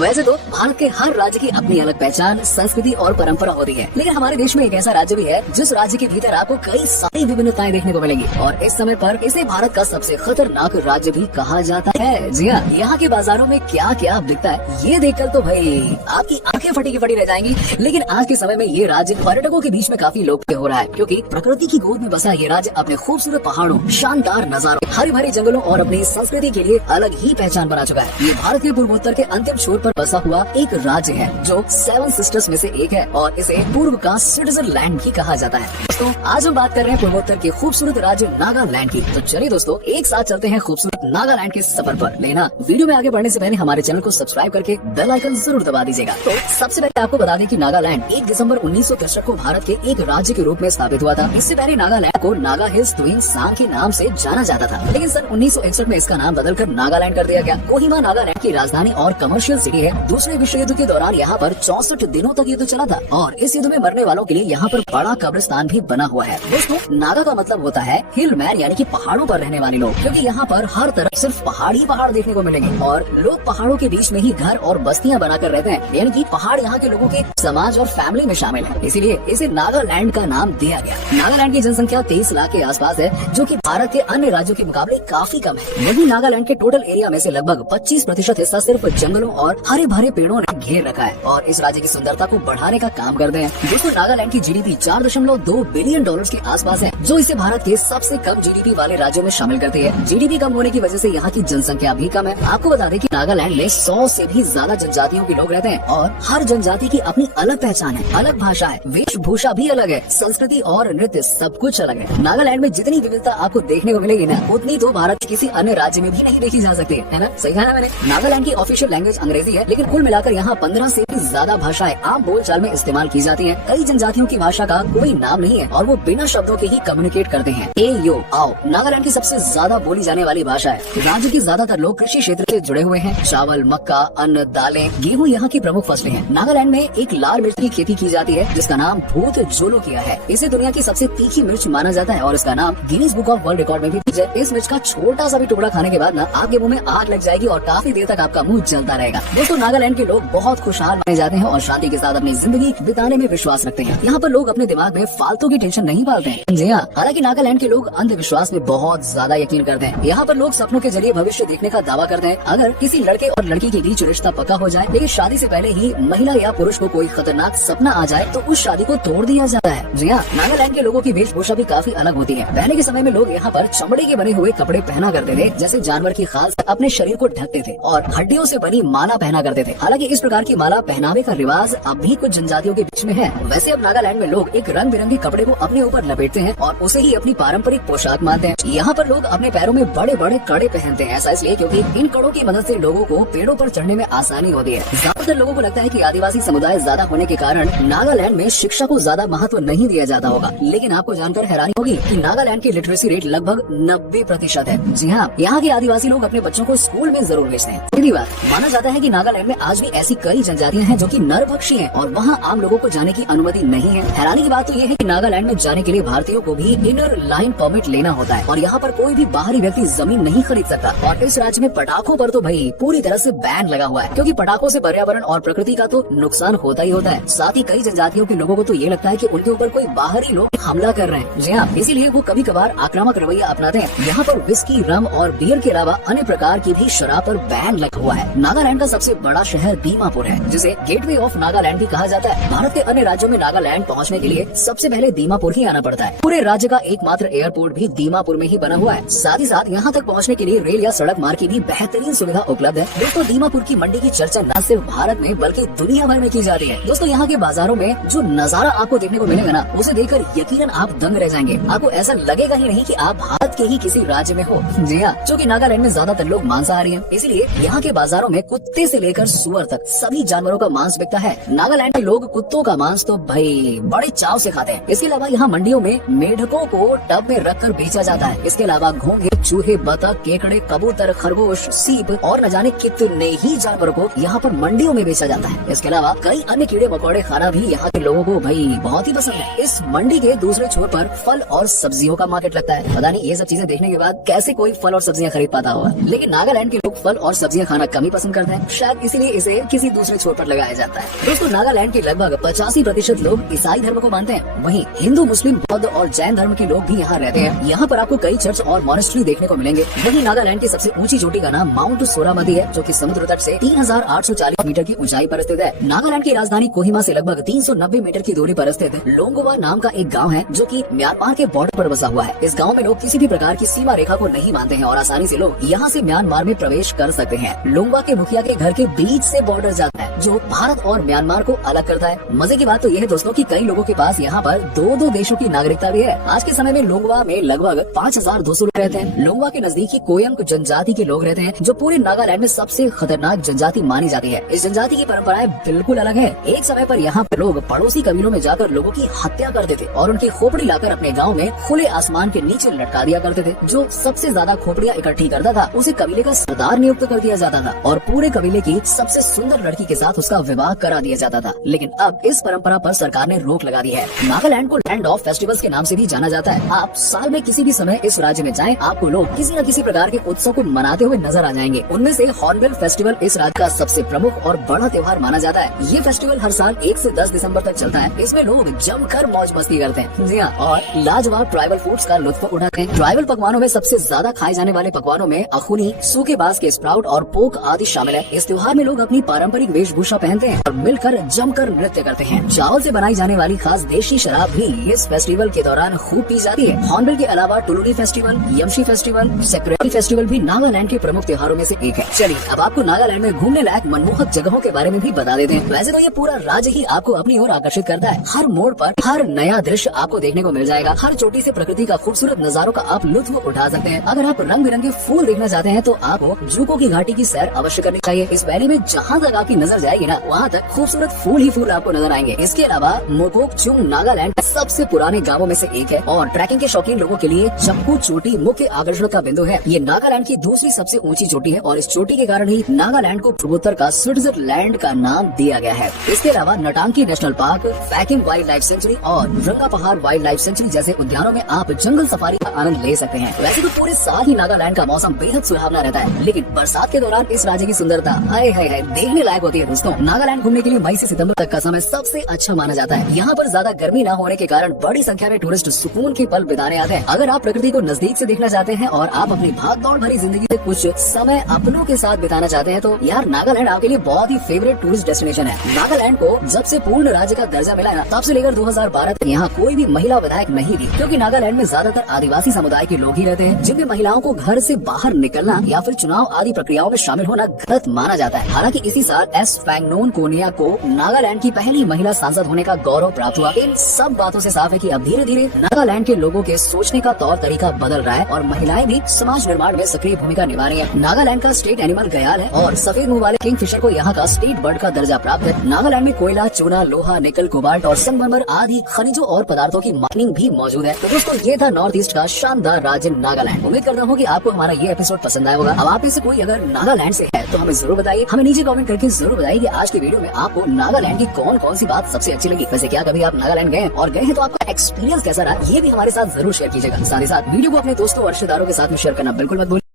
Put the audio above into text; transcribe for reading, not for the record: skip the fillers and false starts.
वैसे तो भारत के हर राज्य की अपनी अलग पहचान, संस्कृति और परंपरा होती है, लेकिन हमारे देश में एक ऐसा राज्य भी है जिस राज्य के भीतर आपको कई सारी विभिन्नताएं देखने को मिलेंगी और इस समय पर इसे भारत का सबसे खतरनाक राज्य भी कहा जाता है। जी हाँ, यहाँ के बाजारों में क्या क्या बिकता है ये देखकर तो भाई आपकी आंखें फटी की फटी रह जाएंगी। लेकिन आज के समय में ये राज्य पर्यटकों के बीच में काफी लोकप्रिय हो रहा है, क्योंकि प्रकृति की गोद में बसा ये राज्य अपने खूबसूरत पहाड़ों, शानदार नजारों, हरे भरे जंगलों और अपनी संस्कृति के लिए अलग ही पहचान बना चुका है। ये भारत के पूर्वोत्तर के अंतिम छोर पर बसा हुआ एक राज्य है जो 7 सिस्टर्स में से एक है और इसे पूर्व का स्विट्जरलैंड भी कहा जाता है। दोस्तों आज हम बात कर रहे हैं पूर्वोत्तर के खूबसूरत राज्य नागालैंड की। तो चलिए दोस्तों एक साथ चलते हैं खूबसूरत नागालैंड के सफर पर। लेकिन वीडियो में आगे बढ़ने से पहले हमारे चैनल को सब्सक्राइब करके बेल आइकन जरूर दबा दीजिएगा। तो सबसे पहले आपको बता दें कि नागालैंड 1 दिसंबर 1963 को भारत के एक राज्य के रूप में स्थापित हुआ था। इससे पहले नागालैंड को नागा हिल्स ट्विन सांग के नाम से जाना जाता था, लेकिन सन 1961 में इसका नाम बदलकर नागालैंड कर दिया गया। कोहिमा नागालैंड की राजधानी और कमर्शियल सिटी है। दूसरे विश्व युद्ध के दौरान यहाँ पर 64 दिनों तक युद्ध चला था और इस युद्ध में मरने वालों के लिए यहाँ पर बड़ा कब्रिस्तान भी बना हुआ है। दोस्तों नागा का मतलब होता है हिल मैन, यानी कि पहाड़ों पर रहने वाले लोग, क्योंकि यहाँ पर हर तरफ सिर्फ पहाड़ ही पहाड़ देखने को मिलेंगे और लोग पहाड़ों के बीच में ही घर और बस्तियाँ बनाकर रहते हैं, यानी कि पहाड़ यहाँ के लोगों के समाज और फैमिली में शामिल है, इसीलिए इसे नागालैंड का नाम दिया गया। नागालैंड की जनसंख्या 23 लाख के आसपास है, जो कि भारत के अन्य राज्यों के मुकाबले काफी कम है। वहीं नागालैंड के टोटल एरिया में से लगभग 25% हिस्सा सिर्फ जंगलों और हरे भरे पेड़ों ने घेर रखा है और इस राज्य की सुंदरता को बढ़ाने का काम करते हैं। दोस्तों नागालैंड की जीडीपी $4.2 बिलियन के आसपास है, जो इसे भारत के सबसे कम जीडीपी वाले राज्यों में शामिल करती है। जीडीपी कम होने की वजह से यहाँ की जनसंख्या भी कम है। आपको बता दें कि नागालैंड में 100 से भी ज्यादा जनजातियों के लोग रहते हैं और हर जनजाति की अपनी अलग पहचान है, अलग भाषा है, वेशभूषा भी अलग है, संस्कृति और नृत्य सब कुछ अलग है। नागालैंड में जितनी विविधता आपको देखने को मिलेगी ना, उतनी तो भारत के किसी अन्य राज्य में भी नहीं देखी जा सकती है ना? सही कहा ना मैंने? नागालैंड की ऑफिशियल लैंग्वेज अंग्रेजी है, लेकिन कुल मिलाकर यहाँ 15 से भी ज्यादा भाषाएं आम बोलचाल में इस्तेमाल की जाती हैं। कई जनजातियों की भाषा का कोई नाम नहीं है और वो बिना शब्दों के ही कम्युनिकेट करते हैं। ए यो आओ नागालैंड की सबसे ज्यादा बोली जाने वाली भाषा है। राज्य के ज्यादातर लोग कृषि क्षेत्र से जुड़े हुए हैं। चावल, मक्का, अन्न, दालें, गेहूँ यहाँ की प्रमुख फसलें हैं। नागालैंड में एक लाल मिर्च की खेती की जाती है जिसका नाम भूत जोलो किया है। इसे दुनिया की सबसे तीखी मिर्च माना जाता है और इसका नाम Guinness book of world record में भी दर्ज है। इस मिर्च का छोटा सा भी टुकड़ा खाने के बाद ना आपके मुंह में आग लग जाएगी और काफी देर तक आपका मुंह जलता रहेगा। दोस्तों नागालैंड के लोग बहुत खुशहाल माने जाते हैं और शांति के साथ अपनी जिंदगी बिताने में विश्वास रखते हैं। यहाँ पर लोग अपने दिमाग में फालतू की टेंशन नहीं पालते हैं। जी हाँ, हालांकि नागालैंड के लोग अंधविश्वास में बहुत ज्यादा यकीन करते हैं। यहाँ पर लोग सपनों के जरिए भविष्य देखने का दावा करते हैं। अगर किसी लड़के और लड़की के बीच रिश्ता पक्का हो जाए, लेकिन शादी से पहले ही महिला या पुरुष को कोई खतरनाक सपना आ जाए, तो उस शादी को तोड़ दिया जाता है। जी हाँ, नागालैंड के लोगों की वेशभूषा भी काफी अलग होती है। पहले के समय में लोग यहाँ पर चमड़े के बने हुए कपड़े पहना करते थे, जैसे जानवर की खाल से अपने शरीर को ढकते थे और हड्डियों से बनी माला पहना करते थे। हालांकि इस प्रकार की माला पहनावे का रिवाज अब भी कुछ जनजातियों के बीच में है। वैसे अब नागालैंड में लोग एक रंग बिरंगे कपड़े को अपने ऊपर लपेटते हैं और उसे ही अपनी पारंपरिक पोशाक मानते हैं। यहाँ पर लोग अपने पैरों में बड़े बड़े कड़े पहनते हैं, ऐसा इसलिए क्योंकि इन कड़ों की मदद से लोगों को पेड़ों पर चढ़ने में आसानी होती है। ज्यादातर लोगों को लगता है कि आदिवासी समुदाय ज्यादा होने के कारण नागालैंड में शिक्षा को ज्यादा महत्व नहीं दिया जाता होगा, लेकिन आपको जानकर हैरानी होगी कि नागालैंड की लिटरेसी रेट लगभग 90% है। जी हाँ, यहाँ के आदिवासी लोग अपने बच्चों को स्कूल में जरूर भेजते हैं। पहली बात, माना जाता है कि नागालैंड में आज भी ऐसी कई जनजातियां हैं जो कि नरभक्षी हैं और वहाँ आम लोगों को जाने की अनुमति नहीं है। हैरानी की बात तो ये है कि नागालैंड में जाने के लिए भारतीयों को भी इनर लाइन परमिट लेना होता है और यहाँ पर कोई भी बाहरी व्यक्ति जमीन नहीं खरीद सकता। और इस राज्य में पटाखों पर तो भाई पूरी तरह से बैन लगा हुआ है, क्योंकि पटाखों से पर्यावरण और प्रकृति का तो नुकसान होता ही होता है। साथ ही कई जनजातियों के लोगों को तो ये लगता है कि उनके ऊपर कोई बाहरी लोग हमला कर रहे हैं। जी हाँ, इसीलिए वो कभी कभार आक्रामक रवैया अपनाते हैं। यहाँ पर विस्की, रम और बियर के अलावा अन्य प्रकार की भी शराब पर बैन लगा हुआ है। नागालैंड का सबसे बड़ा शहर दीमापुर है, जिसे गेटवे ऑफ नागालैंड भी कहा जाता है। भारत के अन्य राज्यों में नागालैंड पहुँचने के लिए सबसे पहले दीमापुर ही आना पड़ता है। पूरे राज्य का एकमात्र एयरपोर्ट भी दीमापुर में ही बना हुआ है। साथ ही साथ यहाँ तक पहुँचने के लिए रेल या सड़क मार्ग की भी बेहतरीन सुविधा उपलब्ध है। दोस्तों दीमापुर की मंडी की चर्चा न सिर्फ भारत में बल्कि दुनिया भर में की जा रही है। दोस्तों यहाँ के बाजारों में जो नजारा आपको देखने को मिलेगा ना, उसे देखकर यकीनन आप दंग रह जाएंगे। आपको ऐसा लगेगा ही नहीं कि आप भारत के ही किसी राज्य में हो। जी हाँ, क्योंकि नागालैंड में ज्यादातर लोग मांसाहारी हैं, इसलिए यहाँ के बाजारों में कुत्ते से लेकर सुअर तक सभी जानवरों का मांस बिकता है। नागालैंड के लोग कुत्तों का मांस तो भाई बड़े चाव से खाते हैं। इसके अलावा यहाँ मंडियों में मेढकों को टब में रखकर बेचा जाता है। इसके अलावा घोंघे, चूहे, बतख, केकड़े, कबूतर, खरगोश, सीप और न जाने कितने ही जानवरों को यहाँ पर मंडियों में बेचा जाता है। इसके अलावा कई अन्य कीड़े मकोड़े खाना भी यहाँ के लोगों को भाई बहुत ही पसंद है। इस मंडी के दूसरे छोर पर फल और सब्जियों का मार्केट लगता है। पता नहीं ये सब चीजें देखने के बाद कैसे कोई फल और सब्जियां खरीद पाता होगा, लेकिन नागालैंड के लोग फल और सब्जियां खाना कम ही पसंद करते हैं। शायद इसीलिए इसे किसी दूसरे छोर पर लगाया जाता है। दोस्तों, नागालैंड के लगभग 85% लोग ईसाई धर्म को मानते हैं। वहीं हिंदू, मुस्लिम, बौद्ध और जैन धर्म के लोग भी यहाँ रहते हैं। यहाँ पर आपको कई चर्च और मॉनेस्ट्री देखने को मिलेंगे। वहीं नागालैंड की सबसे ऊंची चोटी का नाम माउंट सोरामती है, जो कि समुद्र तट से 3840 मीटर की ऊंचाई पर स्थित है। नागालैंड की राजधानी कोहिमा से लगभग 390 मीटर की दूरी पर स्थित लोंगोवा नाम का एक गाँव है, जो की म्यांमार के बॉर्डर पर बसा हुआ है। इस गाँव में लोग किसी भी प्रकार की सीमा रेखा को नहीं मानते हैं और आसानी से लोग यहाँ से म्यांमार में प्रवेश कर सकते हैं। लोंगोवा के मुखिया के घर के बीच से बॉर्डर जाता है, जो भारत और म्यांमार को अलग करता है। मजे की बात तो यह है दोस्तों कि कई लोगों के पास यहाँ पर दो देशों की नागरिकता भी है। आज के समय में लोंगोवा में लगभग 5200 लोग रहते हैं। लोंगोवा के नजदीक ही कोयंग जनजाति के लोग रहते हैं, जो पूरे नागालैंड में सबसे खतरनाक जनजाति मानी जाती है। इस जनजाति की परंपराएं बिल्कुल अलग है। एक समय पर यहाँ पर लोग पड़ोसी कबीलों में जाकर लोगों की हत्या करते थे और उनकी खोपड़ी लाकर अपने गाँव में खुले आसमान के नीचे लटका दिया करते थे। जो सबसे ज्यादा खोपड़ियाँ इकट्ठी करता था उसे कबीले का सरदार नियुक्त कर दिया जाता था और पूरे कबीले की सबसे सुंदर लड़की के साथ उसका विवाह करा दिया जाता था। लेकिन अब इस परंपरा पर सरकार ने रोक लगा दी है। नागालैंड को लैंड ऑफ फेस्टिवल्स के नाम से भी जाना जाता है। आप साल में किसी भी समय इस राज्य में जाएं, आपको लोग किसी न किसी प्रकार के उत्सव को मनाते हुए नजर आ जाएंगे। उनमें से हॉर्नबिल फेस्टिवल इस राज्य का सबसे प्रमुख और बड़ा त्योहार माना जाता है। ये फेस्टिवल हर साल 1 से 10 दिसंबर तक चलता है। इसमें लोग जमकर मौज मस्ती करते हैं। जी हाँ, और लाजवाब ट्राइबल फूड्स का लुत्फ उठाते हैं। ट्राइबल पकवानों में सबसे ज्यादा खाए जाने वाले पकवानों में अखुनी, सूखे बांस के स्प्राउट और पोक आदि शामिल है। इस त्योहार में लोग अपनी पारंपरिक वेशभूषा पहनते हैं और मिलकर जमकर नृत्य करते हैं। चावल से बनाई जाने वाली खास देशी शराब भी इस फेस्टिवल के दौरान खूब पी जाती है। हॉर्नबिल के अलावा टुलुनी फेस्टिवल, यमशी फेस्टिवल, सेक्रेटरी फेस्टिवल भी नागालैंड के प्रमुख त्योहारों में से एक है। चलिए अब आपको नागालैंड में घूमने लायक मनमोहक जगहों के बारे में भी बता देते हैं। वैसे तो ये पूरा राज्य ही आपको अपनी ओर आकर्षित करता है। हर मोड़ पर हर नया दृश्य आपको देखने को मिल जाएगा। हर चोटी से प्रकृति का खूबसूरत नजारों का आप लुत्फ उठा सकते हैं। अगर आप रंग बिरंगे फूल देखना चाहते हैं तो आपको जूको की घाटी की सैर अवश्य करनी चाहिए। इस वैली में जहाँ तक आपकी नजर जाएगी ना, वहाँ तक खूबसूरत फूल ही फूल आपको नजर आएंगे। इसके अलावा मोकोकचुंग नागालैंड के सबसे पुराने गाँवों में से एक है और ट्रैकिंग के शौकीन लोगों के लिए चप्पू चोटी मुख्य आकर्षण का बिंदु है। ये नागालैंड की दूसरी सबसे ऊंची चोटी है और इस चोटी के कारण ही नागालैंड को पूर्वोत्तर का स्विट्जरलैंड का नाम दिया गया है। इसके अलावा Ntangki national park, Fakim wildlife sanctuary और रंगा पहाड़ वाइल्ड लाइफ सेंचुरी जैसे उद्यानों में आप जंगल सफारी का आनंद ले सकते हैं। वैसे तो पूरे साल ही नागालैंड का मौसम बेहद सुहावना रहता है, लेकिन बरसात के दौरान इस राज्य की सुंदरता हाय हाय हाय देखने लायक होती है। दोस्तों, नागालैंड घूमने के लिए मई से सितंबर तक का समय सबसे अच्छा माना जाता है। यहाँ पर ज्यादा गर्मी न होने के कारण बड़ी संख्या में टूरिस्ट सुकून के पल बिताने आते हैं। अगर आप प्रकृति को नजदीक से देखना चाहते हैं और आप अपनी भाग दौड़ भरी जिंदगी से कुछ समय अपनों के साथ बिताना चाहते हैं तो यार नागालैंड आपके लिए बहुत ही फेवरेट टूरिस्ट डेस्टिनेशन है। नागालैंड को जब से पूर्ण राज्य का दर्जा मिला है तब से लेकर 2012 तक यहाँ कोई भी महिला विधायक नहीं थी, क्योंकि नागालैंड में ज्यादातर आदिवासी समुदाय के लोग ही रहते हैं, जिनमें महिलाओं को घर से बाहर निकलना या फिर चुनाव आदि प्रक्रियाओं में शामिल होना गलत माना जाता है। हालांकि इसी साल एस फैंगनोन कोनिया को नागालैंड की पहली महिला सांसद होने का गौरव प्राप्त हुआ। इन सब बातों से साफ है कि अब धीरे धीरे नागालैंड के लोगों के सोचने का तौर तरीका बदल रहा है और महिलाएं भी समाज निर्माण में सक्रिय भूमिका निभा रही है। नागालैंड का स्टेट एनिमल गयाल है और सफेद मुंह वाले किंगफिशर को यहाँ का स्टेट बर्ड का दर्जा प्राप्त है। नागालैंड में कोयला, चूना, लोहा, निकल, कोबाल्ट और संगमरमर आदि खनिजों और पदार्थों की माइनिंग भी मौजूद है। तो दोस्तों, ये था नॉर्थ ईस्ट का शानदार राज्य नागालैंड। उम्मीद करता हूँ कि आपको हमारा ये एपिसोड पसंद आया होगा। अब आप में से कोई अगर नागालैंड से है तो हमें जरूर बताइए। हमें नीचे कमेंट करके जरूर बताइए कि आज की वीडियो में आपको नागालैंड की कौन कौन सी बात सबसे अच्छी लगी। वैसे क्या कभी आप नागालैंड गए और गए हैं तो आपका एक्सपीरियंस कैसा रहा, ये भी हमारे साथ जरूर शेयर कीजिएगा। साथ ही साथ वीडियो को अपने दोस्तों और रिश्तेदारों के साथ में शेयर करना बिल्कुल मत भूलिए।